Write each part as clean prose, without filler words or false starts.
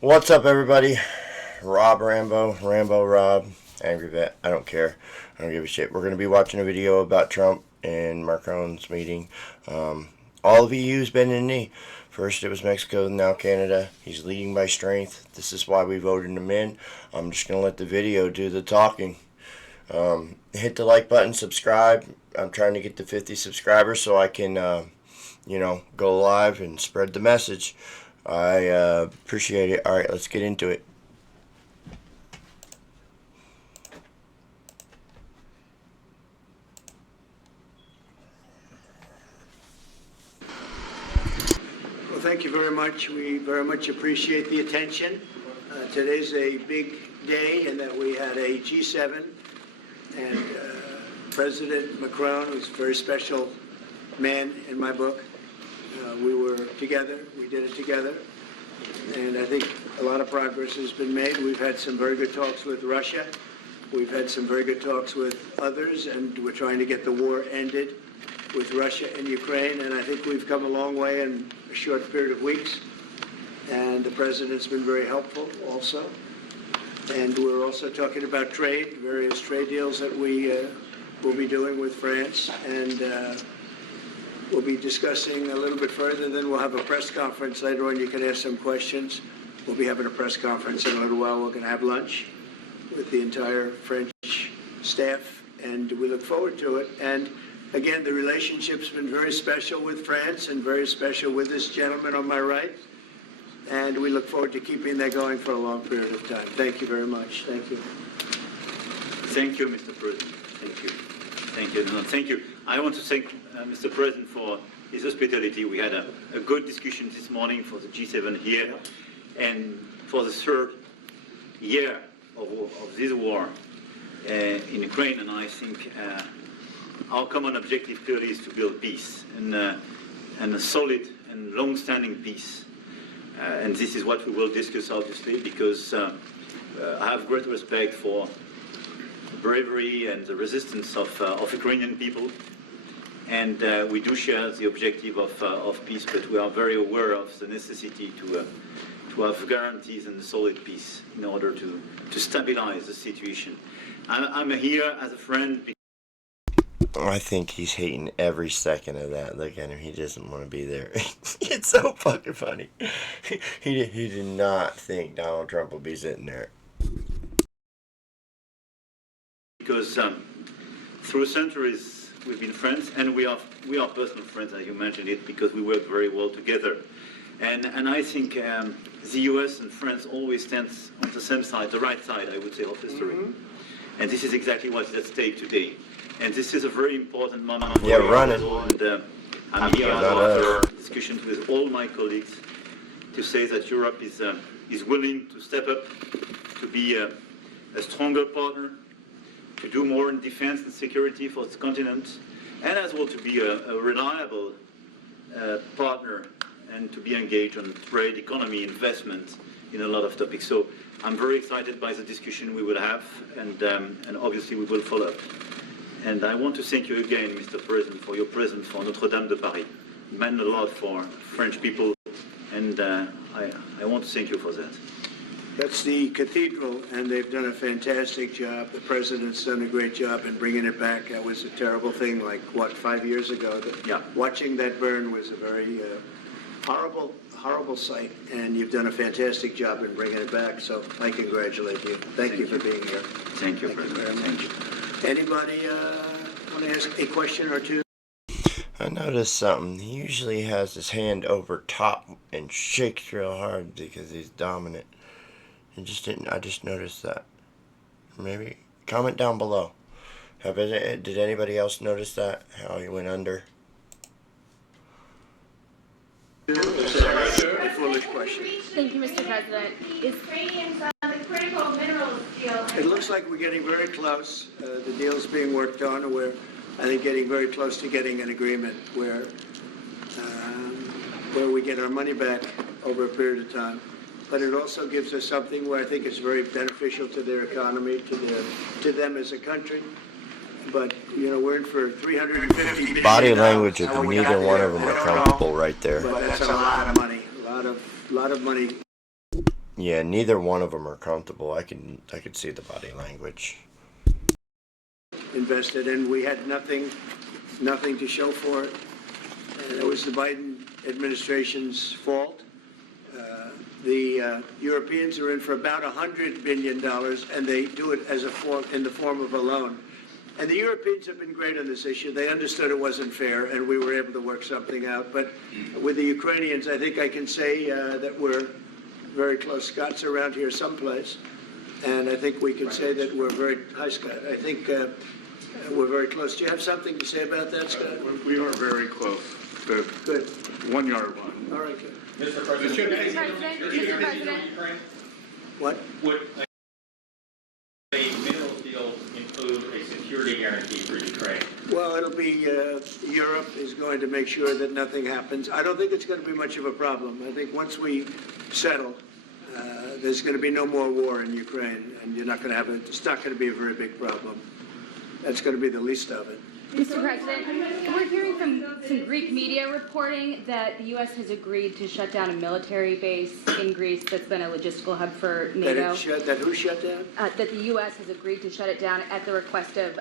What's up, everybody? Rob Rambo Rob, Angry Vet. I don't care. I don't give a shit. We're going to be watching a video about Trump and Macron's meeting. All of EU's been in knee. First it was Mexico, now Canada. He's leading by strength. This is why we voted him in. I'm just going to let the video do the talking. Hit the like button, subscribe. I'm trying to get to 50 subscribers so I can, go live and spread the message. I appreciate it. Alright, let's get into it. Well, thank you very much. We very much appreciate the attention. Today's a big day in that we had a G7 and President Macron, who's a very special man in my book. We were together. We did it together. And I think a lot of progress has been made. We've had some very good talks with Russia. We've had some very good talks with others, and we're trying to get the war ended with Russia and Ukraine. And I think we've come a long way in a short period of weeks. And the president's been very helpful also. And we're also talking about trade, various trade deals that we will be doing with France. And we'll be discussing a little bit further. Then we'll have a press conference later on. You can ask some questions. We'll be having a press conference in a little while. We're going to have lunch with the entire French staff, and we look forward to it. And again, the relationship's been very special with France and very special with this gentleman on my right. And we look forward to keeping that going for a long period of time. Thank you very much. Thank you. Thank you, Mr. President. Thank you. Thank you. No, thank you. I want to thank Mr. President for his hospitality. We had a good discussion this morning for the G7 here, and for the third year of this war in Ukraine. And I think our common objective clearly is to build peace, and a solid and long-standing peace. And this is what we will discuss, obviously, because I have great respect for the bravery and the resistance of Ukrainian people. And we do share the objective of peace, but we are very aware of the necessity to have guarantees and solid peace in order to stabilize the situation. I'm here as a friend. I think he's hating every second of that. Look at him. He doesn't want to be there. It's so fucking funny. He did not think Donald Trump would be sitting there. Because through centuries we've been friends, and we are personal friends, as you mentioned it, because we work very well together. And I think the U.S. and France always stands on the same side, the right side, I would say, of history. Mm-hmm. And this is exactly what's at stake today. And this is a very important moment. Yeah, running. And I'm here after discussions with all my colleagues to say that Europe is willing to step up, to be a stronger partner, to do more in defense and security for the continent, and as well to be a reliable partner and to be engaged on trade, economy, investment in a lot of topics. So I'm very excited by the discussion we will have, and obviously we will follow up. And I want to thank you again, Mr. President, for your presence for Notre-Dame de Paris. It meant a lot for French people, and I want to thank you for that. That's the cathedral, and they've done a fantastic job. The president's done a great job in bringing it back. That was a terrible thing, 5 years ago. Yeah. Watching that burn was a very horrible sight, and you've done a fantastic job in bringing it back, so I congratulate you. Thank you for being here. Thank you, President. Thank you. Anybody want to ask a question or two? I noticed something. He usually has his hand over top and shakes real hard because he's dominant. I just noticed that. Maybe comment down below. Did anybody else notice that? How he went under? A foolish question. Thank you, Mr. President. Ukrainians on the critical minerals deal. It looks like we're getting very close. The deal's being worked on, and we're, I think, getting very close to getting an agreement where we get our money back over a period of time. But it also gives us something where I think it's very beneficial to their economy, to them as a country. But, we're in for 350 billion. Body language of neither one of them are comfortable right there. But that's a lot of money, a lot of money. Yeah, neither one of them are comfortable. I could see the body language. Invested, and we had nothing to show for it. And it was the Biden administration's fault. The Europeans are in for about $100 billion, and they do it as in the form of a loan. And the Europeans have been great on this issue. They understood it wasn't fair, and we were able to work something out. But with the Ukrainians, I think I can say that we're very close. Scott's around here someplace, and I think we can say that we're very, hi Scott, I think we're very close. Do you have something to say about that, Scott? We are very close. The Good. 1 yard line. All right, good. Mr. President, What? would a mineral deal include a security guarantee for Ukraine? Well, it'll be, Europe is going to make sure that nothing happens. I don't think it's going to be much of a problem. I think once we settle, there's going to be no more war in Ukraine, and you're not going to have it's not going to be a very big problem. That's going to be the least of it. Mr. President, we're hearing from some Greek media reporting that the U.S. has agreed to shut down a military base in Greece that's been a logistical hub for NATO. That who shut down? That the U.S. has agreed to shut it down at the request of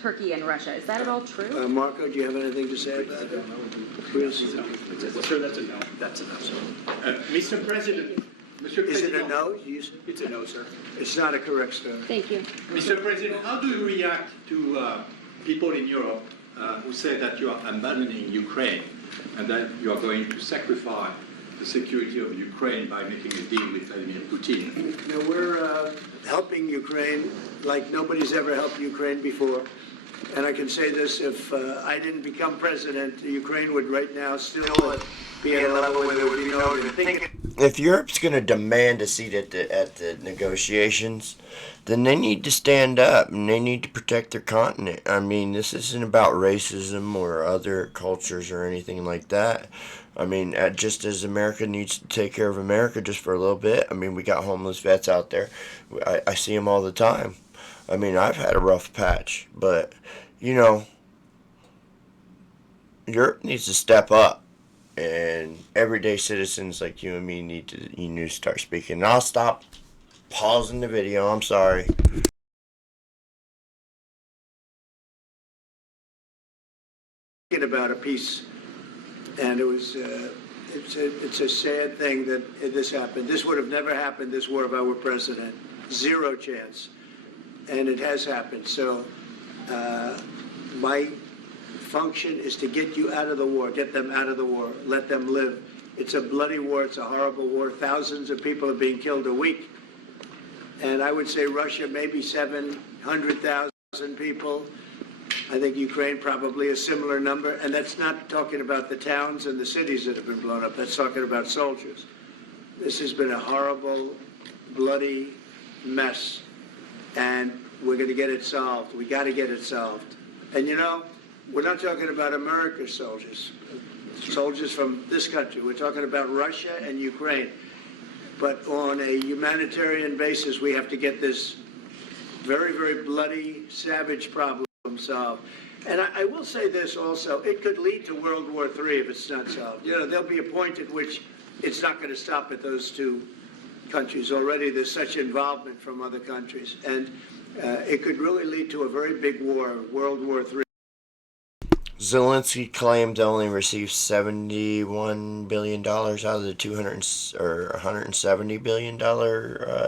Turkey and Russia. Is that at all true? Marco, do you have anything to say about that? Chris? Sir, that's a no. That's a no, sir. Mr. President. Is it a no? It's a no, sir. It's not a correct story. Thank you. Mr. President, how do you react to people in Europe who say that you are abandoning Ukraine and that you are going to sacrifice the security of Ukraine by making a deal with Vladimir Putin? No, we're helping Ukraine like nobody's ever helped Ukraine before. And I can say this, if I didn't become president, Ukraine would right now still be at a level where there would be no thinking. If Europe's going to demand a seat at the negotiations, then they need to stand up and they need to protect their continent. I mean, this isn't about racism or other cultures or anything like that. I mean, just as America needs to take care of America just for a little bit. I mean, we got homeless vets out there. I see them all the time. I mean, I've had a rough patch, but, you know, Europe needs to step up. And everyday citizens like you and me need to start speaking. And I'll stop pausing the video. I'm sorry. Thinking about a peace, and it was it's a sad thing that this happened. This would have never happened. This war if I were president. Zero chance, and it has happened. So my function is to get you out of the war, get them out of the war, let them live. It's a bloody war. It's a horrible war. Thousands of people are being killed a week. And I would say Russia, maybe 700,000 people. I think Ukraine, probably a similar number. And that's not talking about the towns and the cities that have been blown up. That's talking about soldiers. This has been a horrible, bloody mess. And we're going to get it solved. We got to get it solved. And you know, we're not talking about America's soldiers from this country. We're talking about Russia and Ukraine. But on a humanitarian basis, we have to get this very, very bloody, savage problem solved. And I will say this also, it could lead to World War III if it's not solved. You know, there'll be a point at which it's not going to stop at those two countries. Already there's such involvement from other countries. And it could really lead to a very big war, World War III. Zelensky claimed to only receive $71 billion out of the $170 billion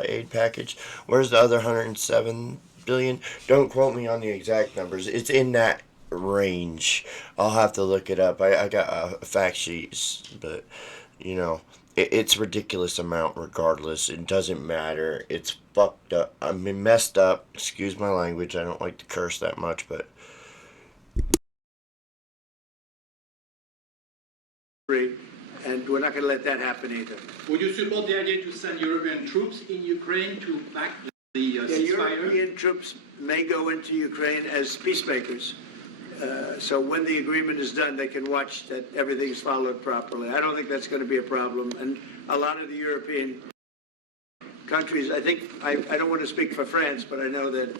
aid package. Where's the other $107 billion? Don't quote me on the exact numbers. It's in that range. I'll have to look it up. I got fact sheets, but you know, it's a ridiculous amount regardless. It doesn't matter. It's fucked up. I mean, messed up. Excuse my language. I don't like to curse that much, but and we're not going to let that happen either. Would you support the idea to send European troops in Ukraine to back the ceasefire? European troops may go into Ukraine as peacemakers. So when the agreement is done, they can watch that everything's followed properly. I don't think that's going to be a problem. And a lot of the European countries, I think, I don't want to speak for France, but I know that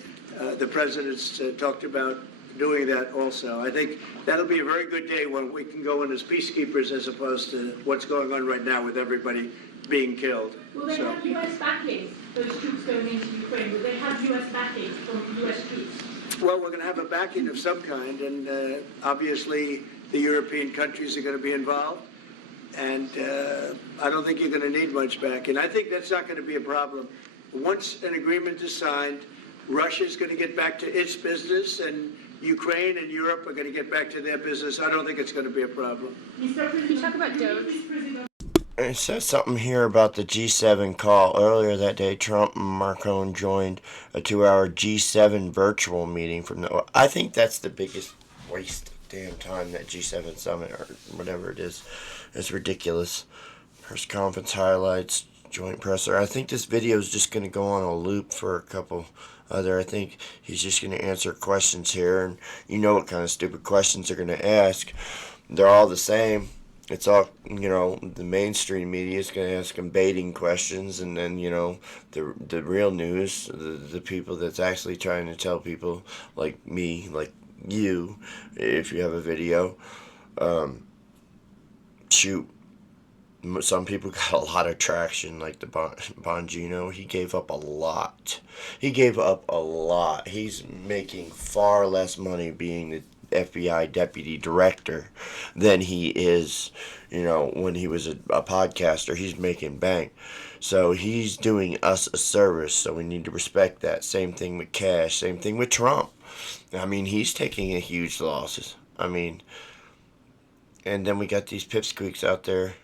the president's talked about doing that also. I think that'll be a very good day when we can go in as peacekeepers as opposed to what's going on right now with everybody being killed. Will they So- have U.S. backing, those troops going into Ukraine? Will they have U.S. backing from U.S. troops? Well, we're going to have a backing of some kind, and obviously the European countries are going to be involved. And I don't think you're going to need much backing. I think that's not going to be a problem. Once an agreement is signed, Russia's going to get back to its business, and Ukraine and Europe are going to get back to their business. I don't think it's going to be a problem. Mr. President, Can you talk about Doge? Mr. President, It says something here about the G7 call. Earlier that day, Trump and Macron joined a 2-hour G7 virtual meeting from the. I think that's the biggest waste of damn time, that G7 summit or whatever it is. It's ridiculous. Press conference highlights, joint presser. I think this video is just going to go on a loop for a couple other. I think he's just going to answer questions here, and you know what kind of stupid questions they're going to ask. They're all the same. It's all, the mainstream media is going to ask them baiting questions, and then, the real news, the people that's actually trying to tell people, like me, like you, if you have a video, shoot, some people got a lot of traction, like the Bongino. He gave up a lot. He's making far less money being the FBI deputy director than he is, when he was a podcaster. He's making bank. So he's doing us a service, so we need to respect that. Same thing with Cash, same thing with Trump. I mean, he's taking a huge losses. I mean, and then we got these pipsqueaks out there,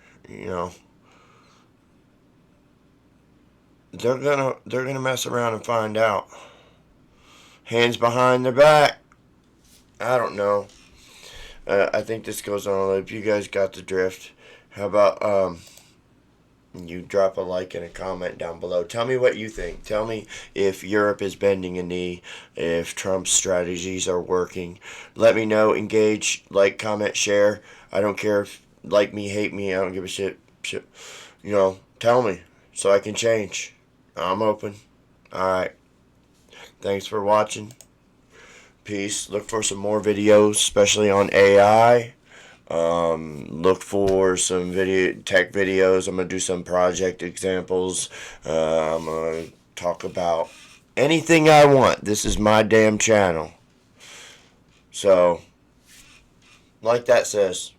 they're gonna mess around and find out. Hands behind their back. I don't know. I think this goes on a loop. You guys got the drift. How about you drop a like and a comment down below. Tell me what you think. Tell me if Europe is bending a knee, if Trump's strategies are working. Let me know. Engage, like, comment, share. I don't care if like me, hate me. I don't give a shit. Tell me so I can change. I'm open. Alright. Thanks for watching. Peace. Look for some more videos, especially on AI. Look for some tech videos. I'm going to do some project examples. I'm going to talk about anything I want. This is my damn channel. So, like that says,